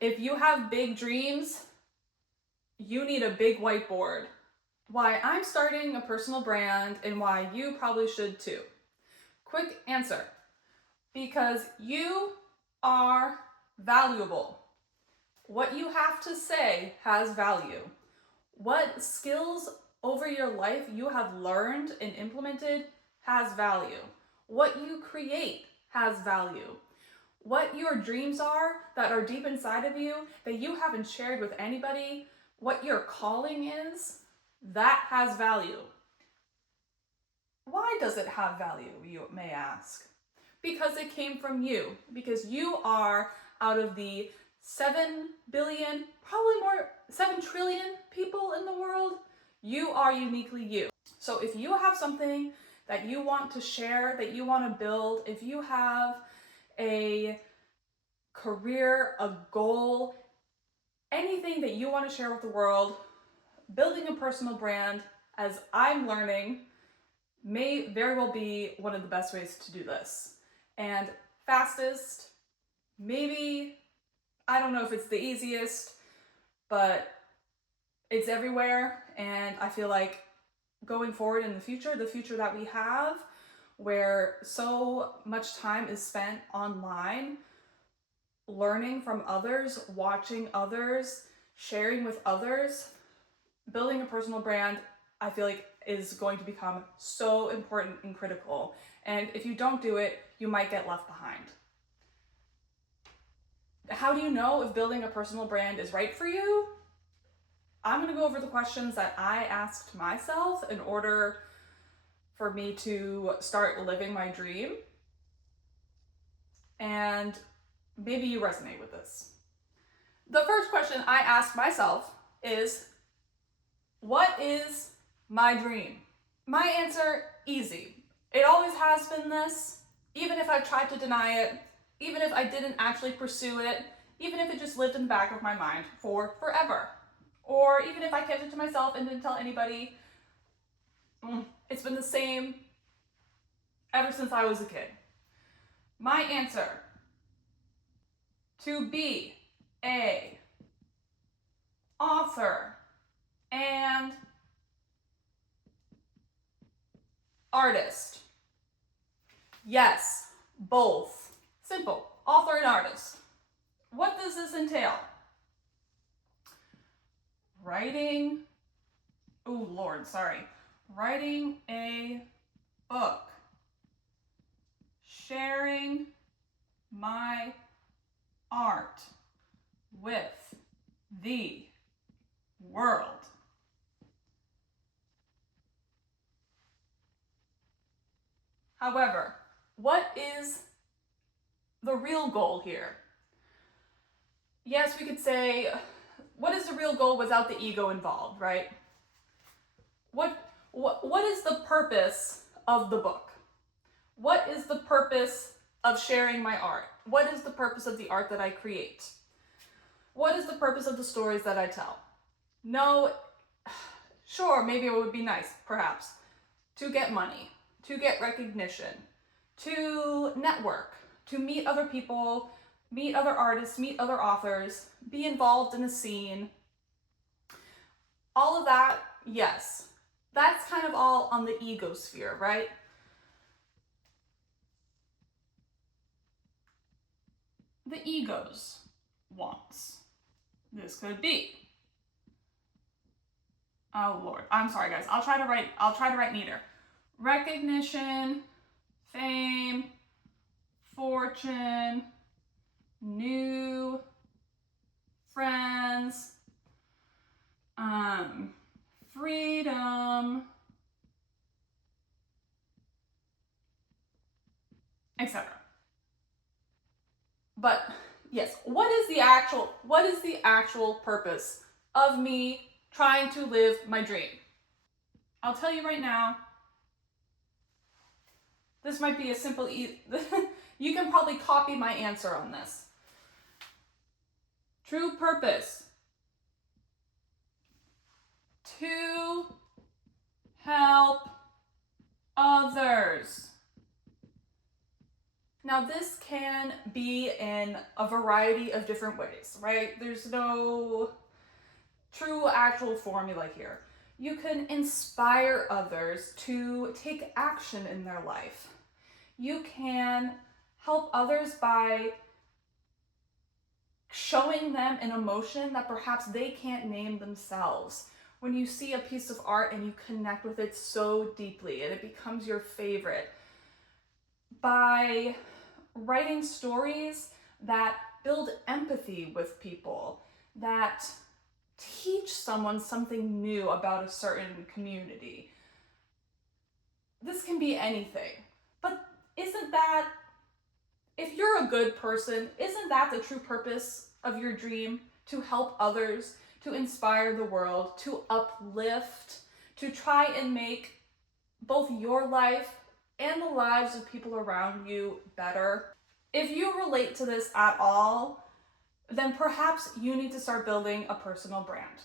If you have big dreams, you need a big whiteboard. Why I'm starting a personal brand and why you probably should too. Quick answer. Because you are valuable. What you have to say has value. What skills over your life you have learned and implemented has value. What you create has value. What your dreams are that are deep inside of you that you haven't shared with anybody, what your calling is, that has value. Why does it have value, you may ask? Because it came from you. Because you are, out of the 7 billion, probably more, 7 trillion people in the world, you are uniquely you. So if you have something that you want to share, that you want to build, if you have a career, a goal, anything that you want to share with the world, building a personal brand, as I'm learning, may very well be one of the best ways to do this. And fastest, maybe, I don't know if it's the easiest, but it's everywhere. And I feel like going forward in the future that we have, where so much time is spent online, learning from others, watching others, sharing with others, building a personal brand, I feel like is going to become so important and critical. And if you don't do it, you might get left behind. How do you know if building a personal brand is right for you? I'm going to go over the questions that I asked myself in order for me to start living my dream. And maybe you resonate with this. The first question I asked myself is, what is my dream? My answer, easy. It always has been this, even if I've tried to deny it, even if I didn't actually pursue it, even if it just lived in the back of my mind for forever. Or even if I kept it to myself and didn't tell anybody, it's been the same ever since I was a kid. My answer, to be a author and artist. Yes, both. Simple. Author and artist. What does this entail? Writing a book. Sharing my art with the world. However, what is the real goal here? Yes, we could say, what is the real goal without the ego involved, right? What is the purpose of the book? What is the purpose of sharing my art? What is the purpose of the art that I create? What is the purpose of the stories that I tell? No, sure, maybe it would be nice, perhaps, to get money, to get recognition, to network, to meet other people, meet other artists, meet other authors, be involved in a scene. All of that, yes. That's kind of all on the ego sphere, right? The ego's wants. This could be. Oh Lord, I'm sorry guys. I'll try to write neater. Recognition, fame, fortune, new friends, freedom, etc. But yes, what is the actual purpose of me trying to live my dream? I'll tell you right now. This might be a simple you can probably copy my answer on this. True purpose: to help others. Now, this can be in a variety of different ways, right? There's no true actual formula here. You can inspire others to take action in their life. You can help others by showing them an emotion that perhaps they can't name themselves. When you see a piece of art and you connect with it so deeply and it becomes your favorite. By writing stories that build empathy with people, that teach someone something new about a certain community. This can be anything. But isn't that, if you're a good person, isn't that the true purpose of your dream? To help others, to inspire the world, to uplift, to try and make both your life and the lives of people around you better. If you relate to this at all, then perhaps you need to start building a personal brand.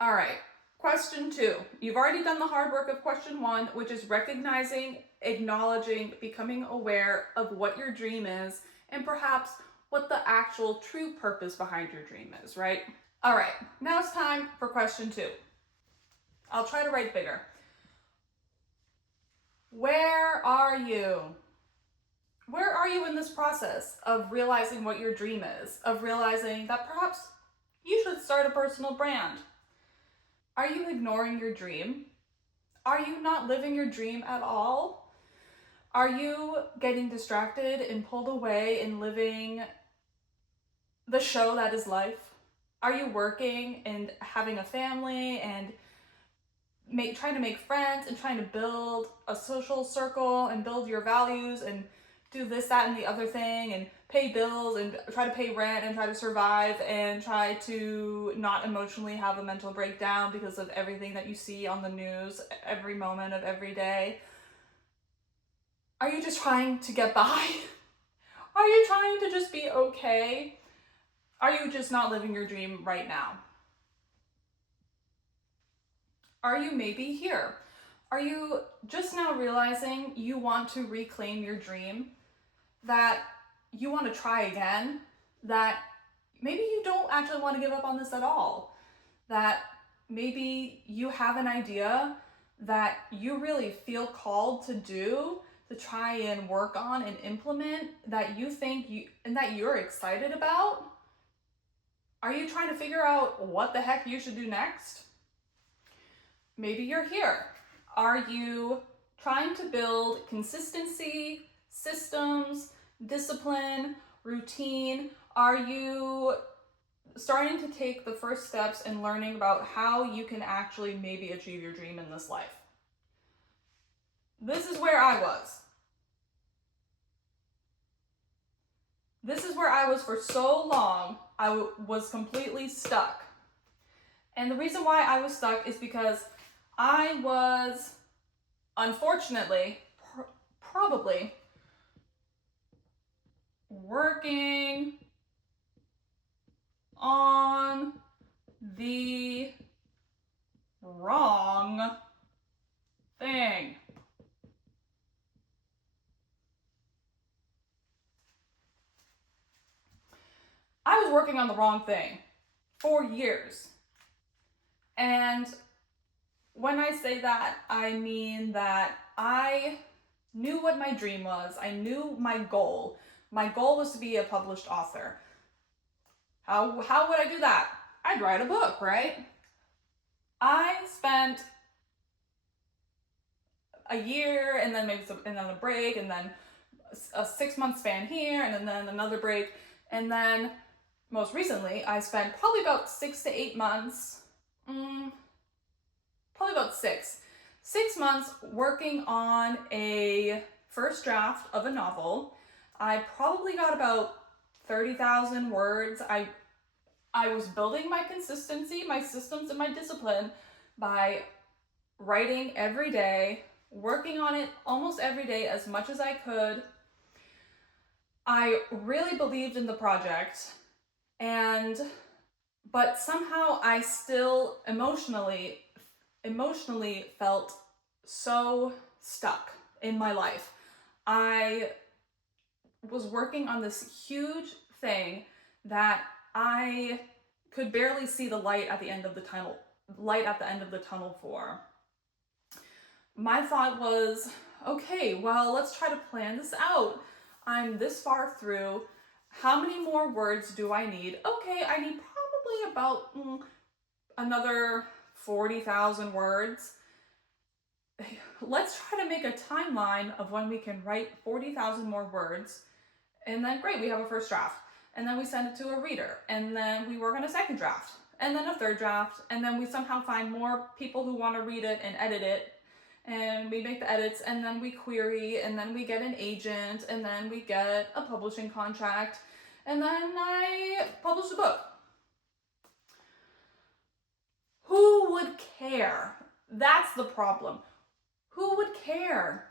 All right, question 2. You've already done the hard work of question 1, which is recognizing, acknowledging, becoming aware of what your dream is, and perhaps what the actual true purpose behind your dream is, right? All right, now it's time for question 2. I'll try to write bigger. Where are you? Where are you in this process of realizing what your dream is, of realizing that perhaps you should start a personal brand? Are you ignoring your dream? Are you not living your dream at all? Are you getting distracted and pulled away and living the show that is life? Are you working and having a family and trying to make friends and trying to build a social circle and build your values and do this, that, and the other thing and pay bills and try to pay rent and try to survive and try to not emotionally have a mental breakdown because of everything that you see on the news every moment of every day? Are you just trying to get by? Are you trying to just be okay? Are you just not living your dream right now? Are you maybe here? Are you just now realizing you want to reclaim your dream? That you want to try again? That maybe you don't actually want to give up on this at all? That maybe you have an idea that you really feel called to do, to try and work on and implement, that you think and that you're excited about? Are you trying to figure out what the heck you should do next? Maybe you're here. Are you trying to build consistency, systems, discipline, routine? Are you starting to take the first steps and learning about how you can actually maybe achieve your dream in this life? This is where I was. This is where I was for so long. I was completely stuck. And the reason why I was stuck is because I was, unfortunately, probably working on the wrong thing. I was working on the wrong thing for years. And when I say that, I mean that I knew what my dream was. I knew my goal. My goal was to be a published author. How would I do that? I'd write a book, right? I spent a year and then a break and then a 6-month span here and then another break. And then most recently, I spent probably about 6 to 8 months, probably about 6 months working on a first draft of a novel. I probably got about 30,000 words. I was building my consistency, my systems, and my discipline by writing every day, working on it almost every day as much as I could. I really believed in the project, but somehow I still emotionally felt so stuck in my life. I was working on this huge thing that I could barely see the light at the end of the tunnel for. My thought was, okay, well, let's try to plan this out. I'm this far through. How many more words do I need? Okay, I need probably about another 40,000 words. Let's try to make a timeline of when we can write 40,000 more words. And then great, we have a first draft. And then we send it to a reader. And then we work on a second draft. And then a third draft. And then we somehow find more people who want to read it and edit it. And we make the edits, and then we query, and then we get an agent, and then we get a publishing contract, and then I publish a book. Who would care? That's the problem. Who would care?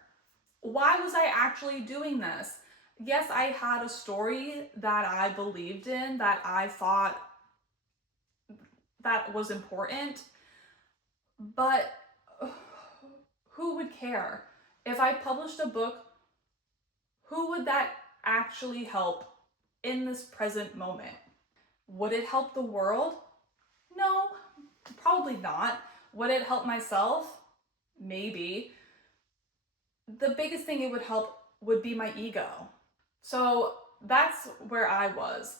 Why was I actually doing this? Yes, I had a story that I believed in, that I thought that was important, but who would care? If I published a book, who would that actually help in this present moment? Would it help the world? No, probably not. Would it help myself? Maybe. The biggest thing it would help would be my ego. So that's where I was.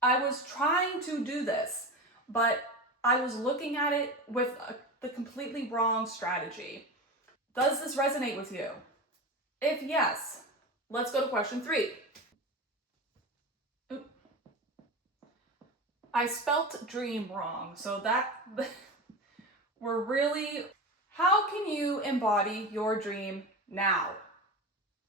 I was trying to do this, but I was looking at it with the completely wrong strategy. Does this resonate with you? If yes, let's go to question 3. I spelt dream wrong, so that we're really... How can you embody your dream now?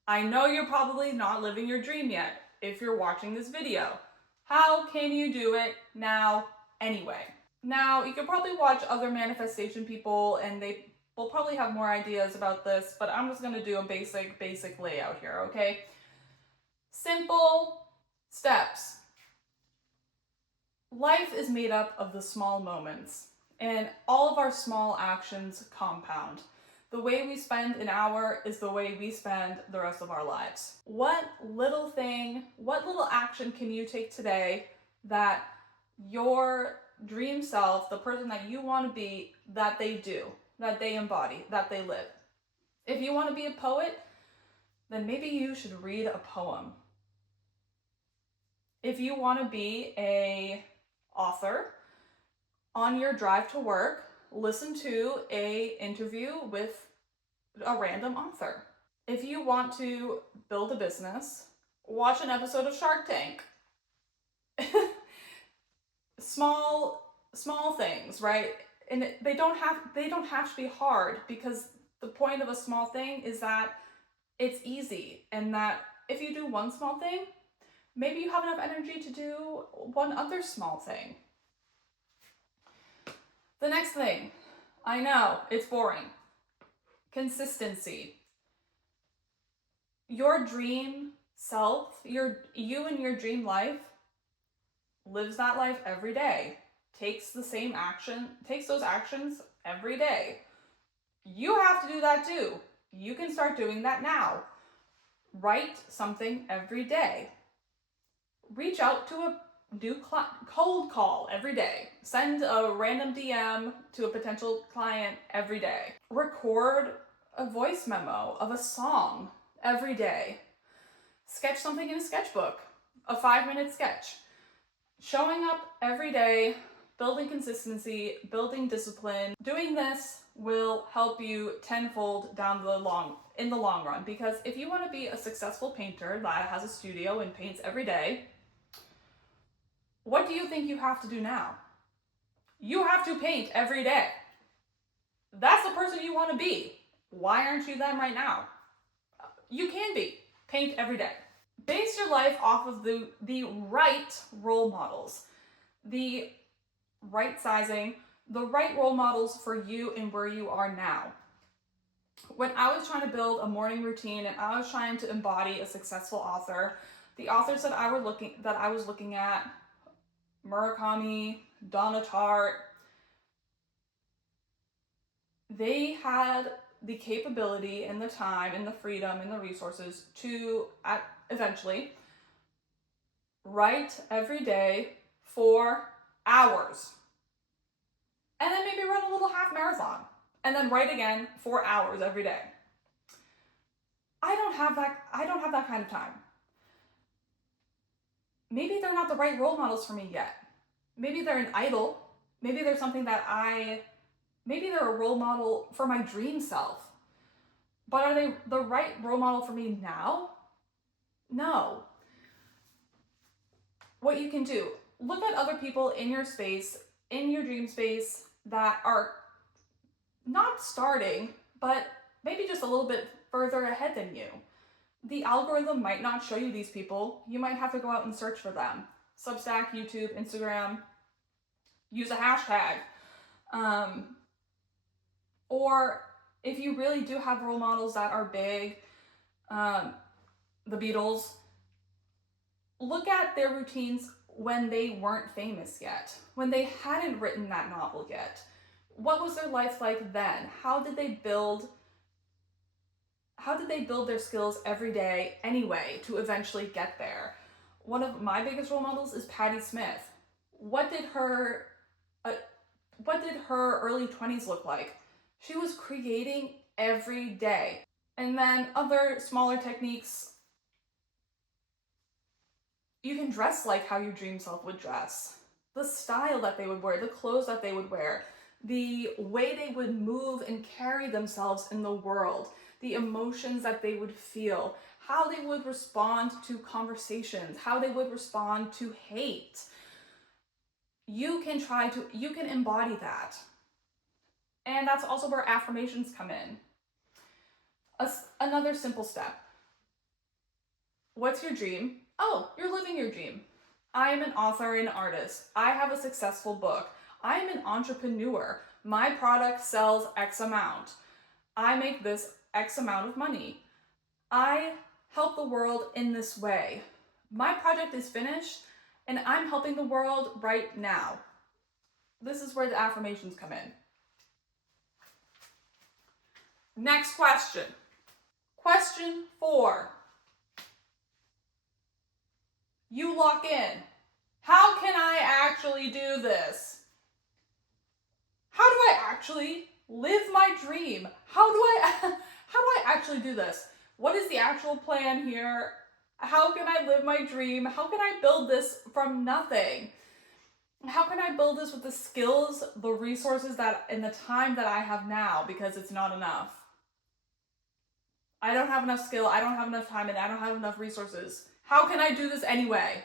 I know you're probably not living your dream yet if you're watching this video. How can you do it now anyway? Now, you could probably watch other manifestation people and they will probably have more ideas about this, but I'm just going to do a basic layout here, okay? Simple steps. Life is made up of the small moments, and all of our small actions compound. The way we spend an hour is the way we spend the rest of our lives. What little action can you take today that your dream self, the person that you want to be, that they do, that they embody, that they live? If you want to be a poet, then maybe you should read a poem. If you want to be an author, on your drive to work, listen to an interview with a random author. If you want to build a business, watch an episode of Shark Tank. Small things, right? And they don't have to be hard, because the point of a small thing is that it's easy, and that if you do one small thing, maybe you have enough energy to do one other small thing. The next thing, I know, it's boring. Consistency. Your dream self, you in your dream life, lives that life every day, takes those actions every day. You have to do that too. You can start doing that now. Write something every day. Reach out to a new cold call every day. Send a random DM to a potential client every day. Record a voice memo of a song every day. Sketch something in a sketchbook, a 5-minute sketch. Showing up every day, building consistency, building discipline. Doing this will help you tenfold in the long run, because if you want to be a successful painter that has a studio and paints every day, what do you think you have to do now? You have to paint every day. That's the person you want to be. Why aren't you them right now? You can be. Paint every day. Base your life off of the right role models, the right sizing, the right role models for you and where you are now. When I was trying to build a morning routine and I was trying to embody a successful author, the authors that I was looking at, Murakami, Donna Tartt, they had the capability and the time and the freedom and the resources to, at eventually. Write every day for hours. And then maybe run a little half marathon. And then write again for hours every day. I don't have that kind of time. Maybe they're not the right role models for me yet. Maybe they're an idol. Maybe they're something maybe they're a role model for my dream self. But are they the right role model for me now? No. What you can do, look at other people in your space, in your dream space, that are not starting, but maybe just a little bit further ahead than you. The algorithm might not show you these people. You might have to go out and search for them. Substack, YouTube, Instagram, use a hashtag. Or if you really do have role models that are big, the Beatles, look at their routines when they weren't famous yet, when they hadn't written that novel yet. What was their life like then? How did they build their skills every day anyway to eventually get there? One of my biggest role models is Patti Smith. What did her early 20s look like? She was creating every day. And then other smaller techniques, you can dress like how your dream self would dress. The style that they would wear, the clothes that they would wear, the way they would move and carry themselves in the world, the emotions that they would feel, how they would respond to conversations, how they would respond to hate. You can embody that. And that's also where affirmations come in. Another simple step. What's your dream? Oh, you're living your dream. I am an author and artist. I have a successful book. I am an entrepreneur. My product sells X amount. I make this X amount of money. I help the world in this way. My project is finished and I'm helping the world right now. This is where the affirmations come in. Next question. Question 4. You lock in. How can I actually do this? How do I actually live my dream? How do I actually do this? What is the actual plan here? How can I live my dream? How can I build this from nothing? How can I build this with the skills, the resources and the time that I have now, because it's not enough? I don't have enough skill, I don't have enough time, and I don't have enough resources. How can I do this anyway?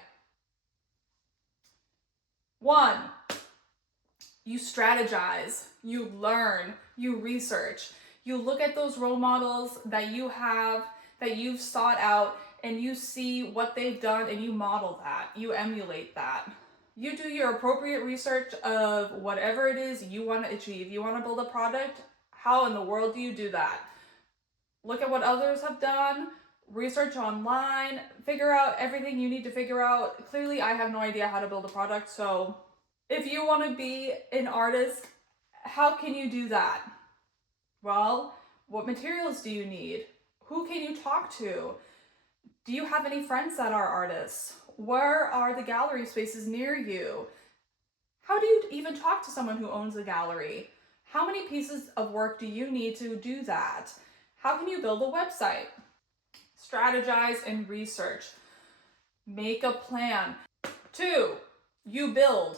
1, you strategize, you learn, you research, you look at those role models that you have, that you've sought out, and you see what they've done and you model that, you emulate that. You do your appropriate research of whatever it is you want to achieve. You want to build a product? How in the world do you do that? Look at what others have done, research online, figure out everything you need to figure out. Clearly, I have no idea how to build a product, so if you want to be an artist, how can you do that? Well, what materials do you need? Who can you talk to? Do you have any friends that are artists? Where are the gallery spaces near you? How do you even talk to someone who owns a gallery? How many pieces of work do you need to do that? How can you build a website? Strategize and research. Make a plan. 2, you build.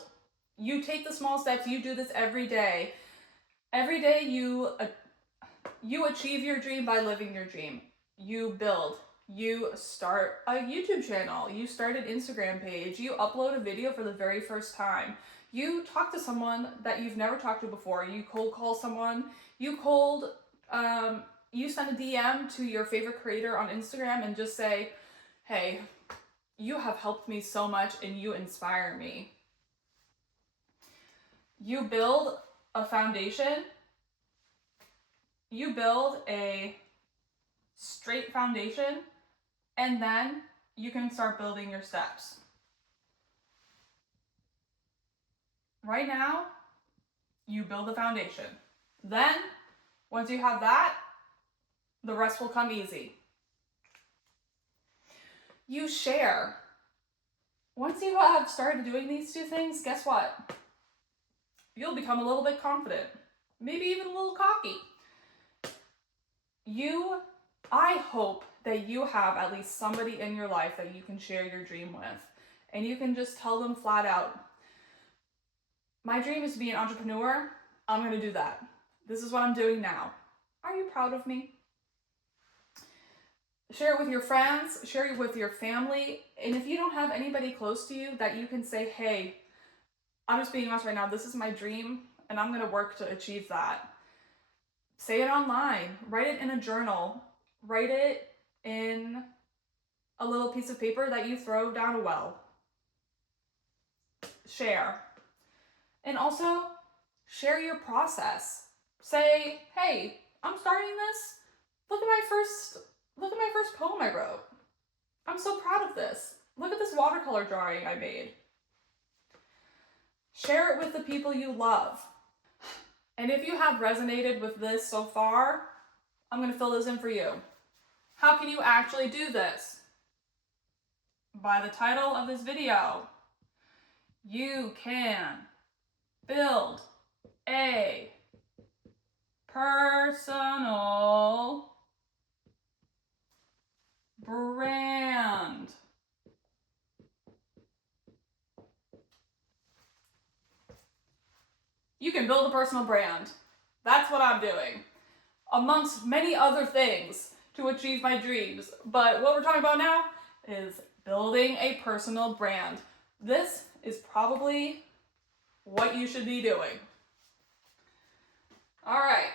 You take the small steps. You do this every day. Every day you achieve your dream by living your dream. You build. You start a YouTube channel. You start an Instagram page. You upload a video for the very first time. You talk to someone that you've never talked to before. You cold call someone. You send a DM to your favorite creator on Instagram and just say, hey, you have helped me so much and you inspire me. You build a foundation. You build a straight foundation, and then you can start building your steps. Right now, you build the foundation. Then, once you have that, the rest will come easy. you share. Once you have started doing these two things, guess what? You'll become a little bit confident, maybe even a little cocky. I hope that you have at least somebody in your life that you can share your dream with, and you can just tell them flat out, my dream is to be an entrepreneur. I'm going to do that. This is what I'm doing now. Are you proud of me? Share it with your friends, share it with your family, and if you don't have anybody close to you that you can say, hey, I'm just being honest right now, this is my dream, and I'm going to work to achieve that. Say it online, write it in a journal, write it in a little piece of paper that you throw down a well. Share. And also, share your process. Say, hey, I'm starting this. Look at my first poem I wrote. I'm so proud of this. Look at this watercolor drawing I made. Share it with the people you love. And if you have resonated with this so far, I'm going to fill this in for you. How can you actually do this? By the title of this video, you can build a personal brand. You can build a personal brand. That's what I'm doing, amongst many other things to achieve my dreams. But what we're talking about now is building a personal brand. This is probably what you should be doing. All right.